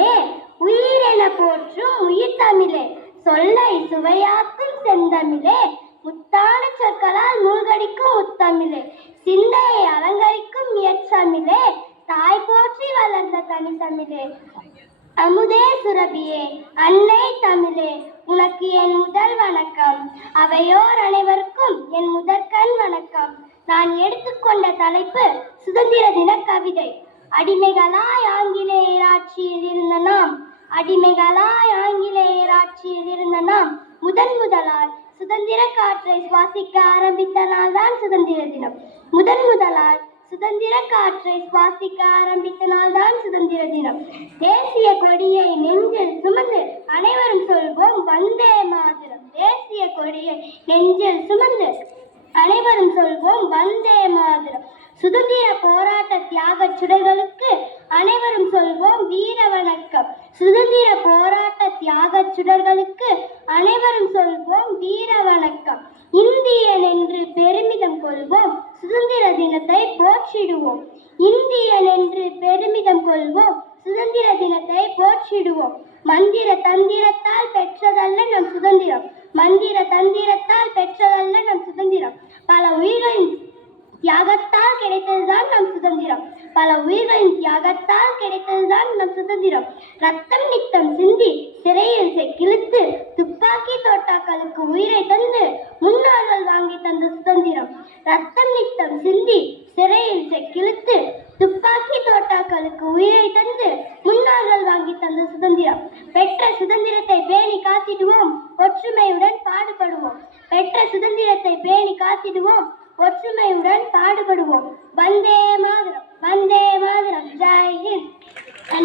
தமிழே, உயிரென போற்றும் உயிர் தமிழே, சொல்லை சுவையாக்கும் செந்தமிழே, முத்தான சொற்களால் மூழ்கடிக்கும் முத்தமிழே, சிந்தையை அலங்கரிக்கும் இயற்றமிழே, தாய் போற்றி வளர்ந்த தனித்தமிழே, அமுதே சுரபியே, அன்னை தமிழே, உனக்கு என் முதல் வணக்கம். அவையோர் அனைவருக்கும் என் முதற்கண் வணக்கம். நான் எடுத்துக்கொண்ட தலைப்பு சுதந்திர தின கவிதை. அடிமைகளாய் ஆங்கிலேயர் ஆட்சியில் இருந்த நாம் முதலால் சுதந்திர காற்றை சுவாசிக்க ஆரம்பித்த நாள்தான் சுதந்திர தினம். சுதந்திர காற்றை சுவாசிக்க ஆரம்பித்த நாள்தான் சுதந்திர தினம். தேசிய கொடியை நெஞ்சில் சுமந்து அனைவரும் சொல்வோம் வந்தே மாதரம். தேசிய கொடியை நெஞ்சில் சுமந்து அனைவரும் சொல்வோம் வந்தே மாதரம். சுதந்திர போராட்ட தியாக சுடர்களுக்கு அனைவரும் சொல்வோம் வீர வணக்கம். சுதந்திர போராட்ட தியாக சுடர்களுக்கு அனைவரும் சொல்வோம் வீர வணக்கம். இந்தியன் என்று பெருமிதம் கொள்வோம், சுதந்திர தினத்தை போற்றிடுவோம். இந்தியன் என்று பெருமிதம் கொள்வோம், சுதந்திர தினத்தை போற்றிடுவோம். மந்திர தந்திரத்தால் பெற்றதல்ல நம் சுதந்திரம். மந்திர தந்திரத்தால் பெற்றதல்ல நம் சுதந்திரம். பல உயிர்களின் தியாகத்தால் கிடைத்ததுதான் நம் சுதந்திரம். பல உயிர்களின் தியாகத்தால் கிடைத்ததுதான் நம் சுதந்திரம். ரத்தம் நித்தம் சிந்தி சிறையில் கிழித்து துப்பாக்கி தோட்டாக்களுக்கு உயிரை தந்து முன்னோர்கள் வாங்கி தந்த சுதந்திரம். ரத்தம் நித்தம் சிந்தி சிறையில் கிழித்து துப்பாக்கி தோட்டாக்களுக்கு உயிரை தந்து முன்னோர்கள் வாங்கி தந்த சுதந்திரம். பெற்ற சுதந்திரத்தை பேணி காத்திடுவோம், ஒற்றுமையுடன் பாடுபடுவோம். பெற்ற சுதந்திரத்தை பேணி காத்திடுவோம், ஒற்றுமையுடன் பாடுபடுவோம். வந்தே மாதரம், வந்தே மாதரம். ஜெய் ஹிந்த்.